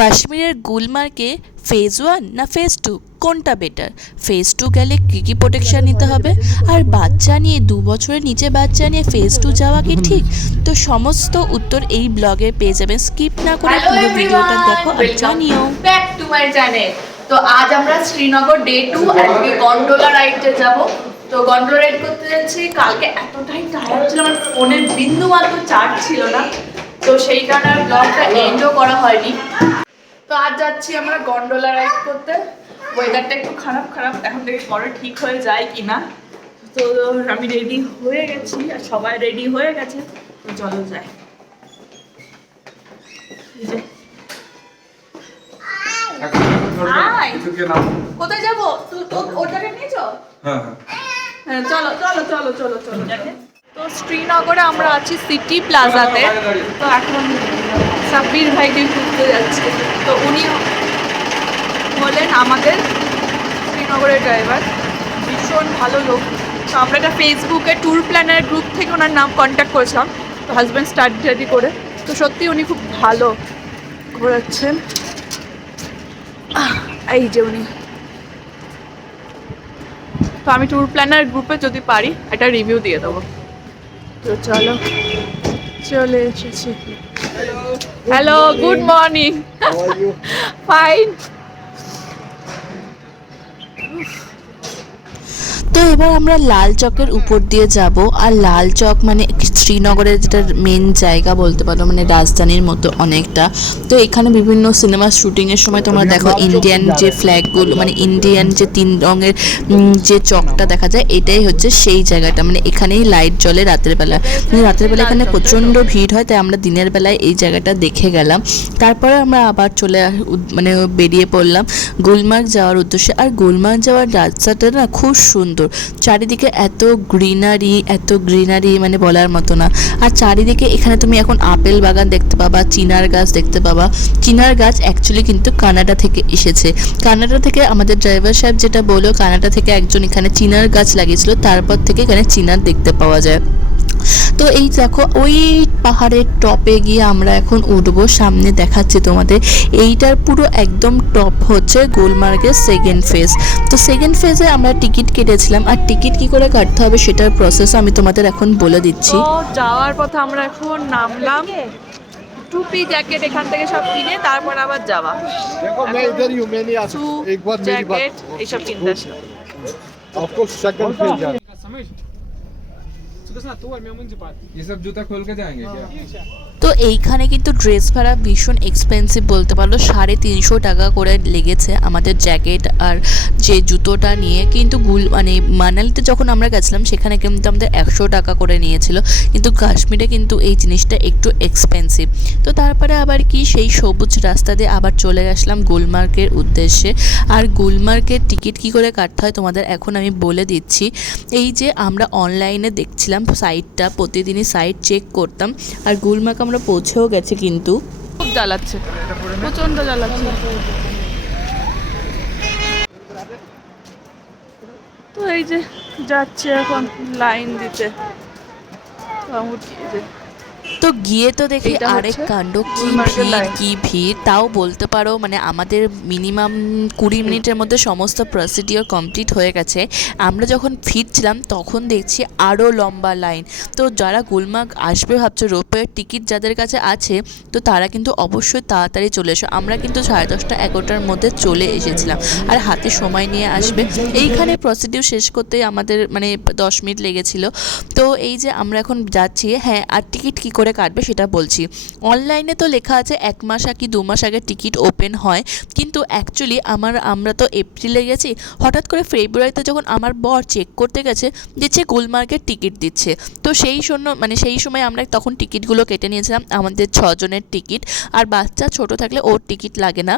কাশ্মীরের গুলমার্গে ফেজ 1 না ফেজ 2 কোনটা বেটার? ফেজ 2 গেলে কী কী প্রোটেকশান নিতে হবে, আর বাচ্চা নিয়ে 2 বছরের নিচে বাচ্চা নিয়ে ফেজ 2 যাওয়া কি ঠিক? তো সমস্ত উত্তর এই ব্লগে পেয়ে যাবেন, স্কিপ না করে পুরো ভিডিওটা দেখো আর জানিও। Back to my channel. তো আজ আমরা শ্রীনগর ডে 2 আজকে গন্ডোলা রাইডে যাব। তো গন্ডোলা রাইড করতে যাচ্ছি। কালকে এতটাই টায়ার্ড ছিল, আমার ফোনের বিন্দু মাত্র চার্জ ছিল না, তো সেই কারণে আর ব্লগটা এন্ডও করা হয়নি। তো আজ যাচ্ছি আমরা গন্ডোলা রাইড করতে। ওয়েদারটা একটু খারাপ খারাপ, এখন থেকে পরে ঠিক হয়ে যায় কিনা। তো আমি রেডি হয়ে গেছি আর সবাই রেডি হয়ে গেছে, তো চলো যাই। কোথায় যাবো? ওটাকে নিয়েছো? হ্যাঁ চলো চলো চলো চলো চলো। তো শ্রীনগরে আমরা আছি সিটি প্লাজাতে। তো এখন সাব্বির ভাইকে ঘুরতে যাচ্ছে। তো উনি বলেন আমাদের শ্রীনগরের ড্রাইভার, ভীষণ ভালো লোক। তো আমরা একটা ফেসবুকে ট্যুর প্ল্যানার গ্রুপ থেকে ওনার নাম কন্ট্যাক্ট করেছিলাম, তো হাজব্যান্ড স্টাডি করে। তো সত্যি উনি খুব ভালো ঘোরাচ্ছেন। এই যে উনি। তো আমি ট্যুর প্ল্যানার গ্রুপে যদি পারি একটা রিভিউ দিয়ে দেবো। তো চলো, চলে এসেছি। Hello, good morning. ফাইন। তো এবার আমরা লাল চকের উপর দিয়ে যাব। আর লাল চক মানে শ্রীনগরের যেটা মেন জায়গা বলতে পারো, মানে রাজধানীর মতো অনেকটা। তো এখানে বিভিন্ন সিনেমা শুটিংয়ের সময় তোমরা দেখো ইন্ডিয়ান যে ফ্ল্যাগগুলো, মানে ইন্ডিয়ান যে 3 রঙের যে চকটা দেখা যায়, এটাই হচ্ছে সেই জায়গাটা। মানে এখানেই লাইট জ্বলে রাতের বেলা, মানে রাতের বেলা এখানে প্রচণ্ড ভিড় হয়, তাই আমরা দিনের বেলায় এই জায়গাটা দেখে গেলাম। তারপরে আমরা আবার মানে বেরিয়ে পড়লাম গুলমার্গ যাওয়ার উদ্দেশ্যে। আর গুলমার্গ যাওয়ার রাস্তাটা না খুব সুন্দর, চারিদিকে এত গ্রিনারি মানে বলার মতো না। আর চারিদিকে এখানে তুমি এখন আপেল বাগান দেখতে পাবা, চিনার গাছ দেখতে পাবা। চিনার গাছ অ্যাকচুয়ালি কিন্তু কানাডা থেকে এসেছে। কানাডা থেকে আমাদের ড্রাইভার সাহেব যেটা বললো, কানাডা থেকে একজন এখানে চিনার গাছ লাগিয়েছিল, তারপর থেকে এখানে চিনার দেখতে পাওয়া যায়। তো এই দেখো ওই পাহাড়ের টপে গিয়ে আমরা এখন উঠবো, সামনে দেখাচ্ছি তোমাদের। এইটার পুরো একদম টপ হচ্ছে গুলমার্গের সেকেন্ড ফেজ। তো সেকেন্ড ফেজে আমরা টিকিট কেটেছিলাম, আর টিকিট কি করে কাটতে হবে সেটার প্রসেস আমি তোমাদের এখন বলে দিচ্ছি। তো যাওয়ার পথে আমরা এখন নামলাম, টুপি জ্যাকেট এখান থেকে সব কিনে তারপর আবার যাওয়া। জ্যাকেট এইসব কিনতে আসলাম। ये सब जूता खोल के जाएंगे क्या? তো এইখানে কিন্তু ড্রেস ভাড়া ভীষণ এক্সপেন্সিভ বলতে পারলো, 350 টাকা করে লেগেছে আমাদের জ্যাকেট আর যে জুতোটা নিয়ে। কিন্তু মানে মানালিতে যখন আমরা গেছিলাম সেখানে কিন্তু আমাদের 100 টাকা করে নিয়েছিল, কিন্তু কাশ্মীরে কিন্তু এই জিনিসটা একটু এক্সপেন্সিভ। তো তারপরে আবার কি সেই সবুজ রাস্তা দিয়ে আবার চলে আসলাম গুলমার্গের উদ্দেশ্যে। আর গুলমার্গের টিকিট কি করে কাটতে হয় তোমাদের এখন আমি বলে দিচ্ছি। এই যে আমরা অনলাইনে দেখছিলাম সাইটটা, প্রতিদিনই সাইট চেক করতাম। আর গুলমার্গ আমরা পৌঁছেও গেছি, কিন্তু খুব জ্বালাচ্ছে, প্রচন্ড জ্বালাচ্ছে। তো এই যে যাচ্ছে এখন লাইন দিতে। তো গিয়ে তো দেখি আরেক কাণ্ড, কি ভিড়। তাও বলতে পারো মানে আমাদের মিনিমাম 20 মিনিটের মধ্যে সমস্ত প্রসিডিওর কমপ্লিট হয়ে গেছে। আমরা যখন ফিরছিলাম তখন দেখছি আরও লম্বা লাইন। তো যারা গুলমার্গ আসবে ভাবছো, রোপওয়ের টিকিট যাদের কাছে আছে, তো তারা কিন্তু অবশ্যই তাড়াতাড়ি চলে এসো। আমরা কিন্তু 10:30 11টার মধ্যে চলে এসেছিলাম, আর হাতে সময় নিয়ে আসবে। এইখানে প্রসিডিওর শেষ করতেই আমাদের মানে 10 মিনিট লেগেছিল। তো এই যে আমরা এখন যাচ্ছি। হ্যাঁ, আর টিকিট কী করে কাটবে সেটা বলছি। অনলাইনে তো লেখা আছে 1 মাস কি 2 মাস আগে টিকিট ওপেন হয়, কিন্তু অ্যাকচুয়ালি আমরা তো এপ্রিলে গেছি, হঠাৎ করে ফেব্রুয়ারিতে যখন আমার বর চেক করতে গেছে দিচ্ছে গুলমার্গের টিকিট দিচ্ছে। তো সেই সময় আমরা তখন টিকিটগুলো কেটে নিয়েছিলাম, আমাদের 6 জনের টিকিট। আর বাচ্চা ছোট থাকলে ওর টিকিট লাগে না।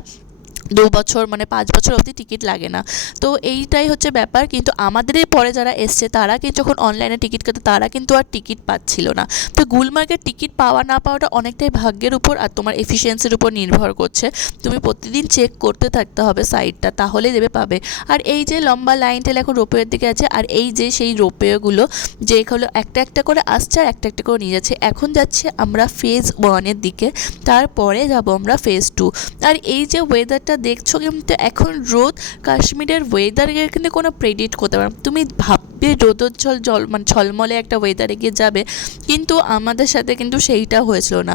2 বছর মানে 5 বছর অবধি টিকিট লাগে না। তো এইটাই হচ্ছে ব্যাপার। কিন্তু আমাদের পরে যারা এসছে তারা কি যখন অনলাইনে টিকিট কাটে তারা কিন্তু আর টিকিট পাচ্ছিল না। তো গুলমার্গের টিকিট পাওয়া না পাওয়াটা অনেকটাই ভাগ্যের উপর আর তোমার এফিসিয়েন্সির উপর নির্ভর করছে। তুমি প্রতিদিন চেক করতে থাকতে হবে সাইটটা, তাহলেই দেবে পাবে। আর এই যে লম্বা লাইন টেলে এখন রোপওয়ের দিকে আছে, আর এই যে সেই রোপওয়েগুলো যেগুলো একটা একটা করে আসছে আর একটা একটা করে নিয়ে যাচ্ছে। এখন যাচ্ছে আমরা ফেজ 1-এর দিকে, তারপরে যাব আমরা ফেজ 2। আর এই যে ওয়েদারটা দেখছো কিন্তু এখন রোদ, কাশ্মীরের ওয়েদারকে কিন্তু কোনো প্রেডিক্ট করতে পারো না। তুমি ভাববে রোদোজ্জ্বল মানে ঝলমলে একটা ওয়েদারে গিয়ে যাবে, কিন্তু আমাদের সাথে কিন্তু সেইটা হয়েছিল না।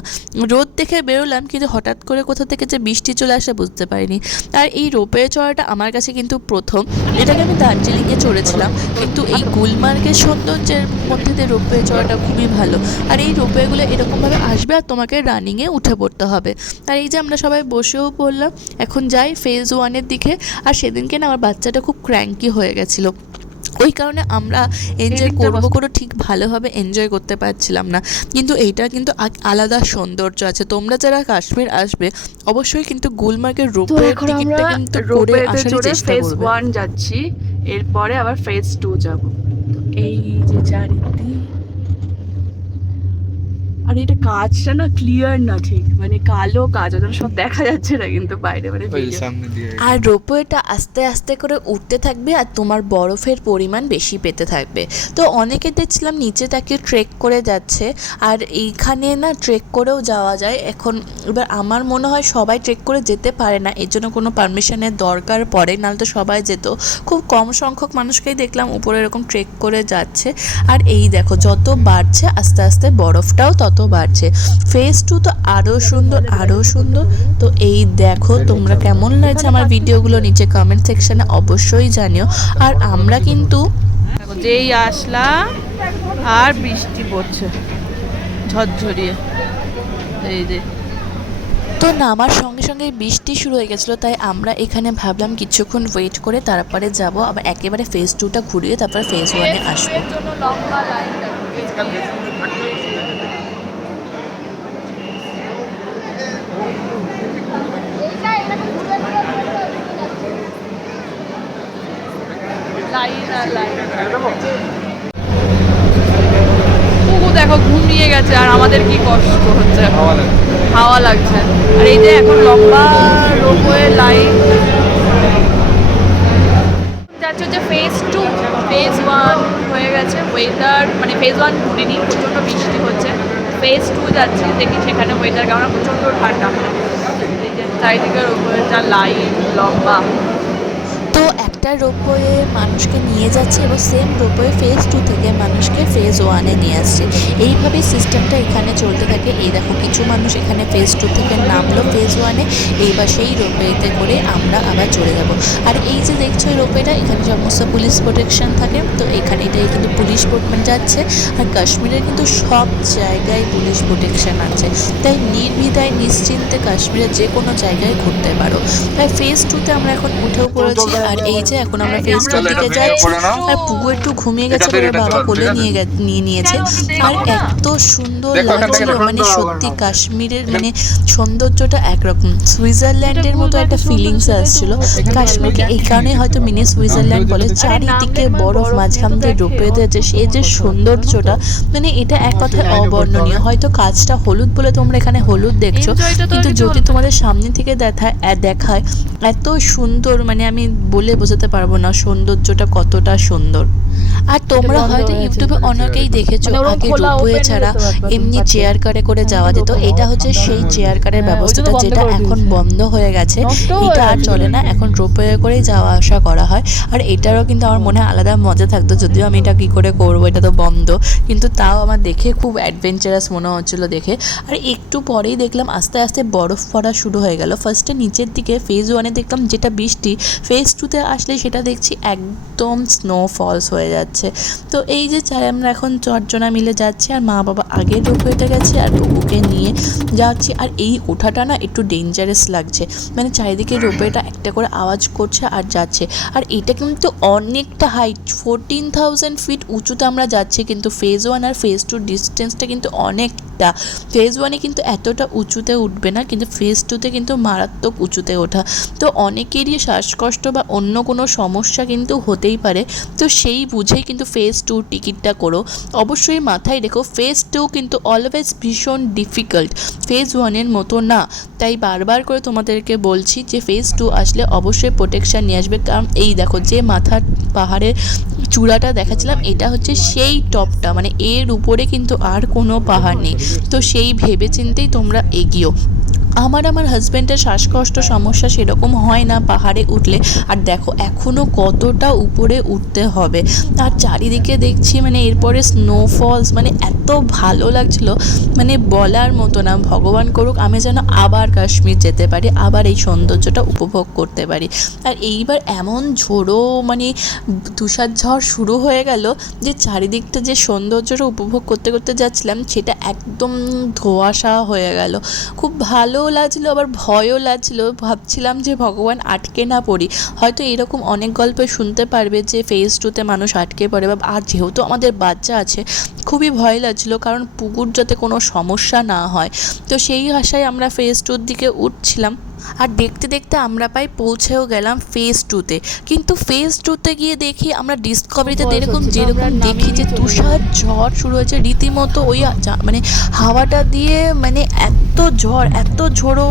রোদ দেখে বেরোলাম কিন্তু হঠাৎ করে কোথা থেকে যে বৃষ্টি চলে আসে বুঝতে পারিনি। আর এই রোপওয়ে চড়াটা আমার কাছে কিন্তু প্রথম, এটাকে আমি দার্জিলিংয়ে চড়েছিলাম, কিন্তু এই গুলমার্গের সৌন্দর্যের মধ্যে দিয়ে রোপওয়ে চড়াটা খুবই ভালো। আর এই রোপওয়েগুলো এরকমভাবে আসবে আর তোমাকে রানিংয়ে উঠে পড়তে হবে। আর এই যে আমরা সবাই বসেও পড়লাম, এখন যাই ফেজ 1-এর দিকে। আর সেদিনকে না আমার বাচ্চাটা খুব ক্র্যাঙ্কি হয়ে গেছিলো, ওই কারণে আমরা এনজয় করবো করে ঠিক ভালোভাবে এনজয় করতে পারছিলাম না। কিন্তু এইটা কিন্তু আলাদা সৌন্দর্য আছে। তোমরা যারা কাশ্মীর আসবে অবশ্যই কিন্তু গুলমার্গের রোপওয়ে টিকিটটা কিন্তু করে আসার চেষ্টা ফেজ করবে। 1 যাচ্ছি, এরপরে আবার ফেজ 2 যাব। তো এই যে চারিদিক, আর এটা কাজটা না ক্লিয়ার না, ঠিক মানে কালো কাজ, ওদের সব দেখা যাচ্ছে না কিন্তু বাইরে মানে video। सामने दिए আর রোপওয়েটা আস্তে আস্তে করে উঠতে থাকবে আর তোমার বরফের পরিমাণ বেশি পেতে থাকবে। তো অনেকে দেখছিলাম নিচে তাকিয়ে ট্রেক করে যাচ্ছে, আর এইখানে না ট্রেক করেও যাওয়া যায় এখন। এবার আমার মনে হয় সবাই ট্রেক করে যেতে পারে না, এর জন্য কোনো পারমিশনের দরকার পড়ে, নাহলে তো সবাই যেত। খুব কম সংখ্যক মানুষকেই দেখলাম উপরে এরকম ট্রেক করে যাচ্ছে। আর এই দেখো যত বাড়ছে আস্তে আস্তে বরফটাও তত বাড়ছে। ফেজ 2 তো আরও সুন্দর, আরও সুন্দর। তো এই দেখো তোমরা কেমন লাগছে আমার ভিডিওগুলো নিচে কমেন্ট সেকশনে অবশ্যই জানিও। আর আমরা কিন্তু যেই আসলাম আর বৃষ্টি পড়ছে ঝরঝরিয়ে, এই যে তো নামার সঙ্গে সঙ্গে বৃষ্টি শুরু হয়ে গেছিলো, তাই আমরা এখানে ভাবলাম কিছুক্ষণ ওয়েট করে তারপরে যাব, আবার একেবারে ফেজ 2টা ঘুরিয়ে তারপরে ফেজ 1-এ আসবো। লম্বা লাইন দেখো ঘুমিয়ে গেছে আর আমাদের কি কষ্ট হচ্ছে, হাওয়া লাগছে। আর এই যে এখন লম্বা রোপওয়ে লাইন যাচ্ছে হচ্ছে ফেজ 2। ফেজ 1 হয়ে গেছে, ওয়েদার মানে ফেজ 1 ঘুরিনি, প্রচণ্ড বৃষ্টি হচ্ছে। ফেজ 2 যাচ্ছি, দেখি সেখানে ওয়েদার কেমন, প্রচণ্ড ঠান্ডা। এই যে চারিদিকে রোপওয়েটা লাইন লম্বা। তো একটা রোপওয়ে মানুষকে নিয়ে যাচ্ছে এবং সেম রোপওয়ে ফেজ 2 থেকে মানুষকে ফেজ 1-এ নিয়ে আসছে। এইভাবে সিস্টেমটা এখানে চলতে থাকে। এই দেখো কিছু মানুষ এখানে ফেজ 2 থেকে নামলো ফেজ 1-এ, এইবার সেই রোপওয়েতে করে আমরা আবার চলে যাব। আর এই যে দেখছো এই রোপওয়েটা, এখানে সমস্ত পুলিশ প্রোটেকশন থাকে। তো এখানে এটাই কিন্তু পুলিশ যাচ্ছে। আর কাশ্মীরের কিন্তু সব জায়গায় পুলিশ প্রোটেকশন আছে, তাই নির্দ্বিধায় নিশ্চিন্তে কাশ্মীরের যে কোনো জায়গায় ঘুরতে পারো। তাই ফেজ 2-তে আমরা এখন উঠেও পড়েছি। আর এই যে এখন আমরা ফেজ 2 দিকে যাচ্ছি। আর পুগু একটু ঘুমিয়ে গেছে বলে বাবা কোলে নিয়ে নিয়েছে। আর এত সুন্দর লাগছিল, মানে সত্যি কাশ্মীরের মানে সৌন্দর্যটা একরকম, সুইজারল্যান্ডের মতো একটা ফিলিংস আসছিল। কাশ্মীরকে এই কারণে হয়তো মিনি সুইজারল্যান্ড বলে, চারিদিকে বরফ, মাঝখান দিয়ে রোপওয়েতে আছে, সেই যে সৌন্দর্যটা মানে এটা এক কথায় অবর্ণনীয়। হয়তো কাজটা হলুদ বলে তোমরা এখানে হলুদ দেখছো, কিন্তু যদি তোমাদের সামনে থেকে দেখায় এত সুন্দর, মানে আমি বলে বোঝাতে পারবো না সৌন্দর্যটা কতটা সুন্দর। আর তোমরা হয়তো ইউটিউবে অনেকেই দেখেছো আগে রোপওয়ে ছাড়া এমনি চেয়ার কারে করে যাওয়া যেত। এটা হচ্ছে সেই চেয়ার কারের ব্যবস্থাটা যেটা এখন বন্ধ হয়ে গেছে, এটা আর চলে না, এখন রোপওয়ে করেই যাওয়া আসা করা হয়। আর এটারও কিন্তু আমার মনে হয় আলাদা মজা থাকতো, যদিও আমি এটা কী করে করবো, এটা তো বন্ধ, কিন্তু তাও আমার দেখে খুব অ্যাডভেঞ্চারাস মনে হচ্ছিলো দেখে। আর একটু পরেই দেখলাম আস্তে আস্তে বরফ পড়া শুরু হয়ে গেল। ফার্স্টে নিচের দিকে ফেজ 1-এ দেখলাম যেটা বৃষ্টি, ফেজ 2-তে আসলে সেটা দেখছি একদম স্নোফলস হয়ে যাচ্ছে। তো এই যে আমরা এখন 4 জনা মিলে যাচ্ছি, আর মা বাবা আগের রোপওয়েতে গেছে আর বউকে নিয়ে যাচ্ছি। আর এই ওঠাটা না একটু ডেঞ্জারাস লাগছে, মানে চারিদিকে রোপওয়েটা একটা করে আওয়াজ করছে আর যাচ্ছে। আর এটা কিন্তু অনেকটা হাইট, 14,000 ফিট উঁচুতে আমরা যাচ্ছি, কিন্তু ফেজ 1 আর ফেজ 2 ডিস্টেন্সটা কিন্তু অনেকটা অনেকটা। ফেজ ওয়ানে কিন্তু এতটা উঁচুতে উঠবে না, কিন্তু ফেজ টুতে কিন্তু মারাত্মক উঁচুতে ওঠা। তো অনেকেরই শ্বাসকষ্ট বা অন্য কোনো সমস্যা কিন্তু হতেই পারে, তো সেই বুঝেই কিন্তু ফেজ টুর টিকিটটা করো। অবশ্যই মাথায় রেখো ফেজ টু কিন্তু অলওয়েজ ভীষণ ডিফিকাল্ট, ফেজ ওয়ানের মতো না। তাই বারবার করে তোমাদেরকে বলছি যে ফেজ টু আসলে অবশ্যই প্রোটেকশান নিয়ে আসবে। কারণ এই দেখো যে মাথার পাহাড়ের চূড়াটা দেখাচ্ছিলাম, এটা হচ্ছে সেই টপটা, মানে এর উপরে কিন্তু আর কোনো পাহাড় নেই। তো সেই ভেবে চিন্তেই তোমরা এগিও। আমার হাজব্যান্ডের শ্বাসকষ্ট সমস্যা সেরকম হয় না পাহাড়ে উঠলে। আর দেখো এখনও কতটা উপরে উঠতে হবে, আর চারিদিকে দেখছি মানে এরপরে স্নোফলস, মানে এত ভালো লাগছিল, মানে বলার মতো না। ভগবান করুক আমি যেন আবার কাশ্মীর যেতে পারি, আবার এই সৌন্দর্যটা উপভোগ করতে পারি। আর এইবার এমন ঝোড়ো মানে তুষার ঝড় শুরু হয়ে গেল যে চারিদিকটা যে সৌন্দর্যটা উপভোগ করতে করতে যাচ্ছিলাম সেটা একদম ধোঁয়াশা হয়ে গেল। খুব ভালো লাগছিলো, আবার ভয়ও লাগছিলো। ভাবছিলাম যে ভগবান আটকে না পড়ি। হয়তো এরকম অনেক গল্প শুনতে পারবে যে ফেজ টুতে মানুষ আটকে পড়ে, বা আর যেহেতু আমাদের বাচ্চা আছে খুবই ভয় লাগছিলো, কারণ পুকুর যাতে কোনো সমস্যা না হয়। তো সেই আশায় আমরা ফেজ টুর দিকে উঠছিলাম, আর দেখতে দেখতে আমরা পৌঁছেও গেলাম ফেজ টুতে। কিন্তু ফেজ টুতে গিয়ে দেখি আমরা ডিসকভারিতে যেরকম দেখি যে তুষার ঝড় শুরু হয়েছে রীতিমতো, ওই মানে হাওয়াটা দিয়ে মানে এত ঝড় এত ঝোড়ো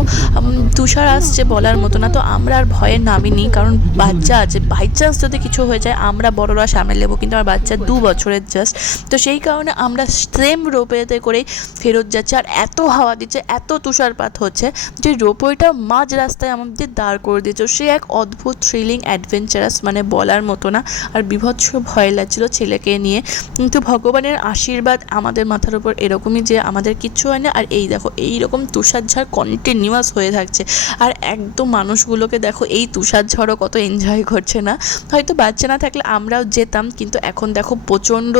তুষার আসছে বলার মতো না। তো আমরা আর ভয়ে নামিনি, কারণ বাচ্চা আছে, বাই চান্স যদি কিছু হয়ে যায় আমরা বড়রা সামলে নেবো, কিন্তু আমার বাচ্চা 2 বছরের জাস্ট। তো সেই কারণে আমরা সেম রোপওয়েতে করেই ফেরত যাচ্ছি। আর এত হাওয়া দিচ্ছে, এত তুষারপাত হচ্ছে যে রোপওয়েটা মাঝ রাস্তায় আমাদের দাঁড় করে দিয়েছে। সে এক অদ্ভুত থ্রিলিং অ্যাডভেঞ্চারাস, মানে বলার মতো না। আর বিভৎস ভয় লাগছিল ছেলেকে নিয়ে, কিন্তু ভগবানের আশীর্বাদ আমাদের মাথার উপর এরকমই যে আমাদের কিচ্ছু হয় না। আর এই দেখো এইরকম তুষারঝড় কন্টিনিউয়াস হয়ে থাকছে, আর একদম মানুষগুলোকে দেখো এই তুষারঝড়ও কত এনজয় করছে না। হয়তো বাচ্চা না থাকলে আমরাও যেতাম, কিন্তু এখন দেখো প্রচণ্ড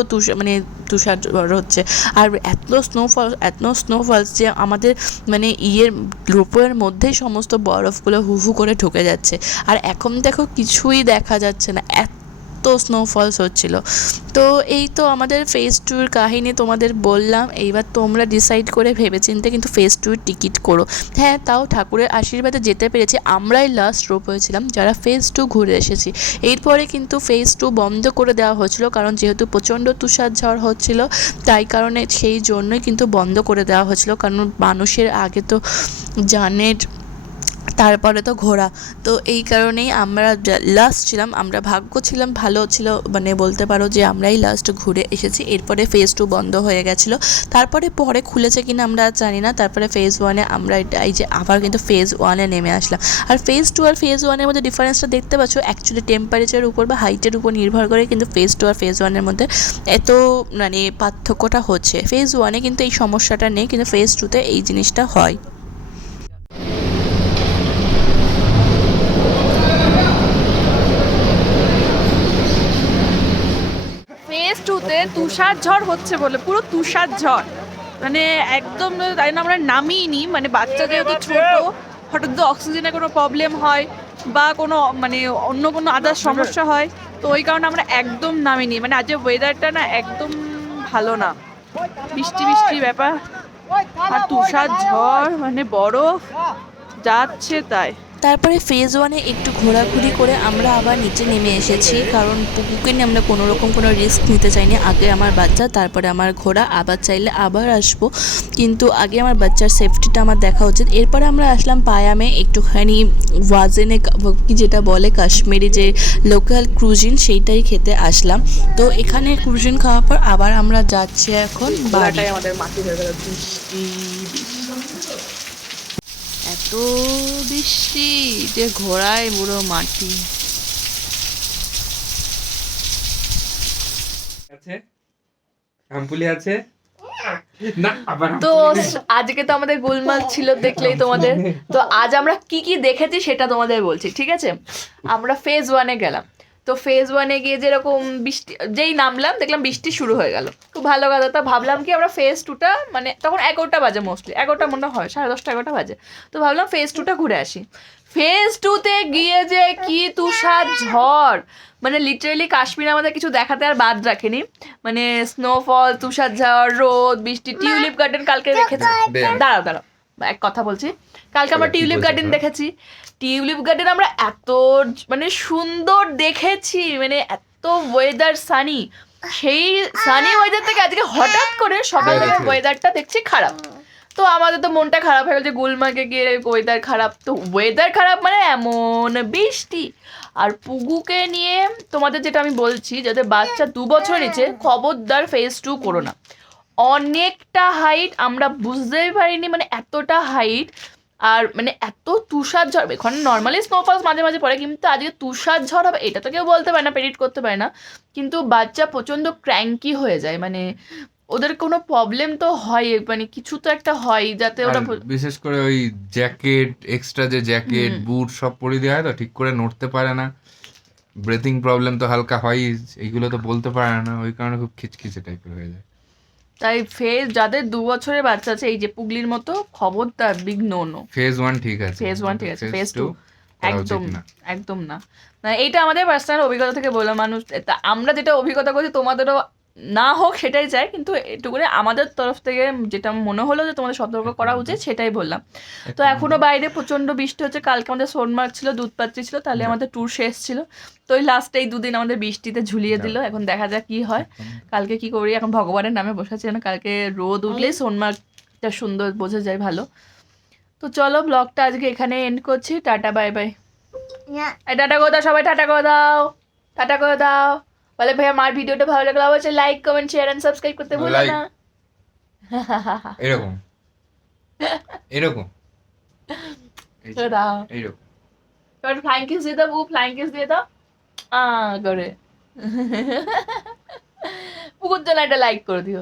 তুষারঝড় হচ্ছে, আর এত স্নোফলস যে আমাদের মানে রোপওয়ের মধ্যেই সমস্ত বরফগুলো হু হু করে ঢুকে যাচ্ছে। আর এখন দেখো কিছুই দেখা যাচ্ছে না, এত স্নোফলস হচ্ছিল। তো এই তো আমাদের ফেজ টুর কাহিনী তোমাদের বললাম। এইবার তোমরা ডিসাইড করে ভেবেচিন্তে কিন্তু ফেজ টুর টিকিট করো। হ্যাঁ, তাও ঠাকুরের আশীর্বাদে যেতে পেরেছি, আমরাই লাস্ট রোপওয়ে ছিলাম যারা ফেজ টু ঘুরে এসেছি। এরপরে কিন্তু ফেজ টু বন্ধ করে দেওয়া হয়েছিল, কারণ যেহেতু প্রচণ্ড তুষারঝড় হচ্ছিল তাই কারণে সেই জন্যই কিন্তু বন্ধ করে দেওয়া হয়েছিল। কারণ মানুষের আগে তো জানের, তারপরে তো ঘোরা। তো এই কারণেই আমরা লাস্ট ছিলাম, আমরা ভাগ্য ছিলাম ভালো ছিল, মানে বলতে পারো যে আমরাই লাস্ট ঘুরে এসেছি। এরপরে ফেজ টু বন্ধ হয়ে গেছিলো, তারপরে পরে খুলেছে কিনা আমরা জানি না। তারপরে ফেজ ওয়ানে আমরা এই যে আবার কিন্তু ফেজ ওয়ানে নেমে আসলাম। আর ফেজ টু আর ফেজ ওয়ানের মধ্যে ডিফারেন্সটা দেখতে পাচ্ছ, অ্যাকচুয়ালি টেম্পারেচারের উপর বা হাইটের উপর নির্ভর করে কিন্তু ফেজ টু আর ফেজ ওয়ানের মধ্যে এত মানে পার্থক্যটা হচ্ছে। ফেজ ওয়ানে কিন্তু এই সমস্যাটা নেই, কিন্তু ফেজ টুতে এই জিনিসটা হয়। ফেজ টুতে তুষার ঝড় হচ্ছে বলে পুরো তুষার ঝড়, মানে একদম তাই না, আমরা নামিনি। মানে বাচ্চা যেহেতু ছোট, হঠাৎ যদি অক্সিজেনের কোনো প্রবলেম হয় বা কোনো মানে অন্য কোনো আদার্স সমস্যা হয়, তো ওই কারণে আমরা একদম নামিনি। মানে আজ ওয়েদারটা না একদম ভালো না, বৃষ্টি বৃষ্টি ব্যাপার, আর তুষার ঝড় মানে বরফ যাচ্ছে তাই। তারপরে ফেজ ওয়ানে একটু ঘোরাঘুরি করে আমরা আবার নিচে নেমে এসেছি, কারণ পুকুরকে নিয়ে আমরা কোনো রকম কোনো রিস্ক নিতে চাইনি। আগে আমার বাচ্চা, তারপরে আমার ঘোড়া, আবার চাইলে আবার আসবো, কিন্তু আগে আমার বাচ্চার সেফটিটা আমার দেখা উচিত। এরপরে আমরা আসলাম পায়ামে, একটুখানি ওয়াজেনে কি যেটা বলে কাশ্মীরি যে লোকাল ক্রুজিন, সেইটাই খেতে আসলাম। তো এখানে ক্রুজিন খাওয়ার পর আবার আমরা যাচ্ছি এখন বাড়ি। আমাদের মাটি হয়ে গেল, বৃষ্টি এত বৃষ্টি যে ঘোড়ায় পুরো মাটি। আছে আমপুলি আছে না আবার তো আজকে তো আমাদের গোলমাল ছিল দেখলেই তোমাদের। তো আজ আমরা কি কি দেখেছি সেটা তোমাদের বলছি, ঠিক আছে? আমরা ফেজ ওয়ানে গেলাম। তো ফেজ ওয়ানে গিয়ে যেরকম বৃষ্টি, যেই নামলাম দেখলাম বৃষ্টি শুরু হয়ে গেল, খুব ভালো কথা। তা ভাবলাম কি আমরা ফেজ টুটা, মানে তখন 11টা বাজে, মোস্টলি 11টা মনে হয়, 10:30 11টা বাজে। তো ভাবলাম ফেজ টুটা ঘুরে আসি। ফেজ 2 তে গিয়ে যে কি তুষার ঝড়, মানে লিটারালি কাশ্মীর আমাদের কিছু দেখাতে আর বাদ রাখেনি। মানে স্নোফল, তুষার ঝড়, রোদ, বৃষ্টি, টিউলিপ গার্ডেন কালকে দেখেছি। দাঁড়াও দাঁড়াও, এক কথা বলছি। কালকে আমরা টিউলিপ গার্ডেন দেখেছি। টিউলিপ গার্ডেন আমরা এত মানে সুন্দর দেখেছি, মানে এত ওয়েদার সানি, সেই সানি ওয়েদার থেকে আজকে হঠাৎ করে সকালবেলার ওয়েদারটা দেখছি খারাপ। তো আমাদের তো মনটা খারাপ হয়ে গেছে, গুলমার্গে গিয়ে ওয়েদার খারাপ। তো ওয়েদার খারাপ মানে এমন বৃষ্টি। আর পুগুকে নিয়ে তোমাদের যেটা আমি বলছি, যাদের বাচ্চা 2 বছর নিচে, খবরদার ফেজ 2 করো না। অনেকটা হাইট, আমরা বুঝতেই পারিনি মানে এতটা হাইট। আর মানে এত তুষার ঝড়, এখানে নর্মালি স্নোফল মাঝে মাঝে পড়ে, কিন্তু আজকে তুষার ঝড় হবে এটা তো কেউ বলতে পারে না, প্রেডিক্ট করতে পারে না। কিন্তু বাচ্চা প্রচণ্ড ক্র্যাঙ্কি হয়ে যায়, মানে ওদের কোনো প্রবলেম তো হয়, মানে কিছু তো একটা হয় যাতে ওরা বিশেষ করে ওই জ্যাকেট, এক্সট্রা যে জ্যাকেট, বুট সব পরিয়ে দেওয়া হয় তো, ঠিক করে নড়তে পারে না, ব্রেথিং প্রবলেম তো হালকা হয়, এইগুলো তো বলতে পারে না, ওই কারণে খুব খিচখিচে টাইপের হয়ে যায়। তাই ফেজ যাদের 2 বছরের বাচ্চা আছে, এই যে পুগলির মতো, খবরদার, বিগ নো নো। ফেজ 1 ঠিক আছে, ফেজ 1 ঠিক আছে, ফেজ 2 একদম না। একদম না। এইটা আমাদের পার্সোনাল অভিজ্ঞতা থেকে বললাম, মানুষ আমরা যেটা অভিজ্ঞতা করছি তোমাদেরও না হোক সেটাই চাই, কিন্তু এটুকুনি আমাদের তরফ থেকে যেটা মনে হলো যে তোমাদের সতর্ক করা উচিত সেটাই বললাম। তো এখনো বাইরে প্রচন্ড বৃষ্টি হচ্ছে। কালকে আমাদের সোনমার্গ ছিল, দুধপাত্রি ছিল, তাহলে আমাদের ট্যুর শেষ ছিল। তো ওই লাস্টে এই 2 দিন আমাদের বৃষ্টিতে ঝুলিয়ে দিল। এখন দেখা যাক কি হয়, কালকে কি করি। এখন ভগবানের নামে বসে আছি, কালকে রোদ উঠলেই সোনমার্গটা সুন্দর বোঝা যায় ভালো। তো চলো, ব্লগটা আজকে এখানে এন্ড করছি। Tata, bye bye. টাটা করে দাও সবাই, টাটা করে দাও, টাটা করে দাও। বলে ভাই আমার ভিডিওটা ভালো লাগলে অবশ্যই like, comment, share and subscribe করতে ভুলো না। এরকম এরকম দাও, এইরকম এবার ফ্লাইং কিস দিয়ে দাও, ফ্লাইং কিস দিয়ে দাও করে পুকুর জন্য একটা লাইক করে দিও।